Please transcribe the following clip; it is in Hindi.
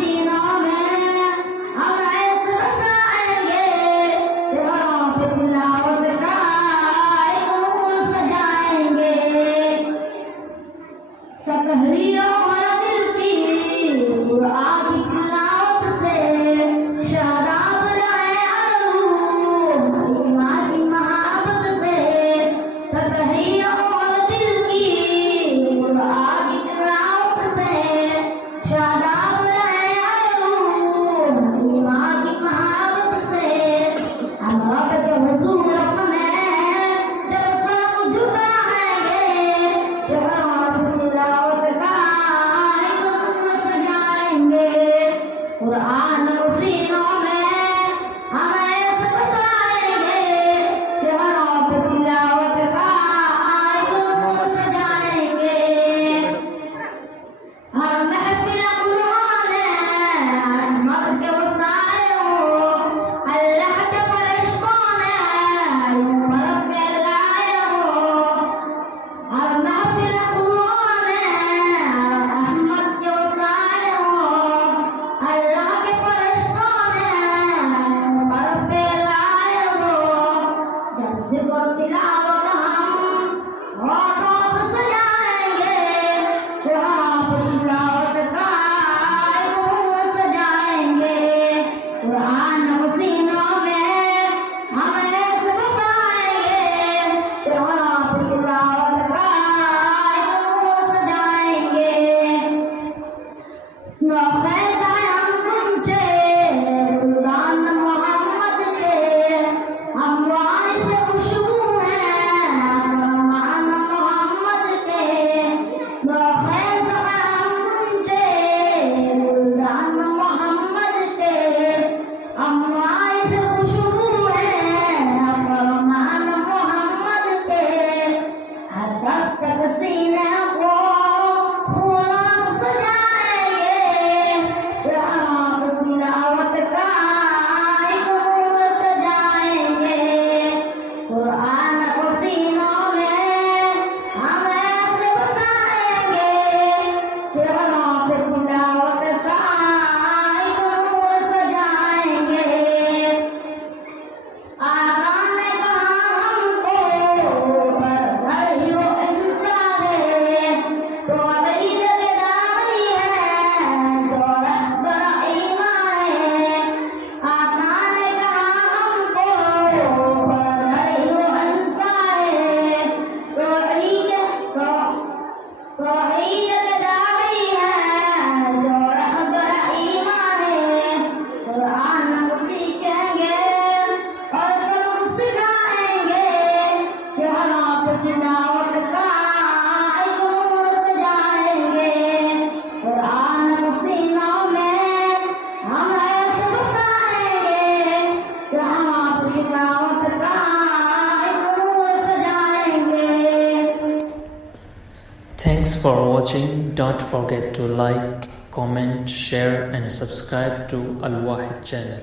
सीनों में हम ऐसे बसाएंगे, चेहरों पे तिलावत का एक नूर सजाएंगे। सकहरियों और दिल की कुरान की तिलावत से शादाब रहे रूह, ईमान की मोहब्बत से। सकहरियों और दिल की कुरान की तिलावत से शादाब रहे रूह, ईमान की मोहब्बत से। हम रब के हुजूर अपने जब सर झुकाएंगे, चेहरों पे तिलावत का एक नूर सजाएंगे। कुरान सीनों में हम ऐसे बसाएंगे, चेहरों पे तिलावत का एक नूर सजाएंगे। हर महफिल कुरान है रहमत के वसाए हो, अल्लाह के फरिश्तों ने ऊपर फैलाए हो। हर महफिल कुरान है रहमत के वसाए हो, अल्लाह के फरिश्तों ने ऊपर फैलाए हो। जब ज़िक्र तिलावत हम होठों पे सजाएंगे, चेहरों पे तिलावत का एक नूर सजाएंगे। कुरान सीनों में हम ऐसे बसाएंगे, चेहरों पे तिलावत का एक नूर सजाएंगे। नौखैज़ हम कुंचे गुलदान मोहम्मद के, हम वारिस खुशबू हैं फरमान मोहम्मद के। नौखैज़ हम कुंचे गुलदान मोहम्मद के, हम वारिस खुशबू हैं फरमान मोहम्मद के। हर दस्तक सीने को फूलों से सजाएंगे, चेहरों पे तिलावत का एक नूर सजाएंगे। कुरान को सीनों में हम ऐसे बसाएंगे, चेहरों पे तिलावत का एक नूर सजाएंगे। आका ने कहा हमको घर ही वो इंसान है, तो वही जगदारी है जो रहबर ईमान है। आका ने कहा हमको घर ही वो इंसान है, तो वही जगदारी है जो रहबर ईमान है। कुरान सीखेंगे और सबक सिखाएंगे, चेहरों पे तिलावत का एक नूर सजाएंगे। कुरान सीनों में हम ऐसे बसाएंगे, चेहरों पे तिलावत का एक नूर सजाएंगे। Thanks for watching. Don't forget to like, comment, share and subscribe to Al Wahid channel.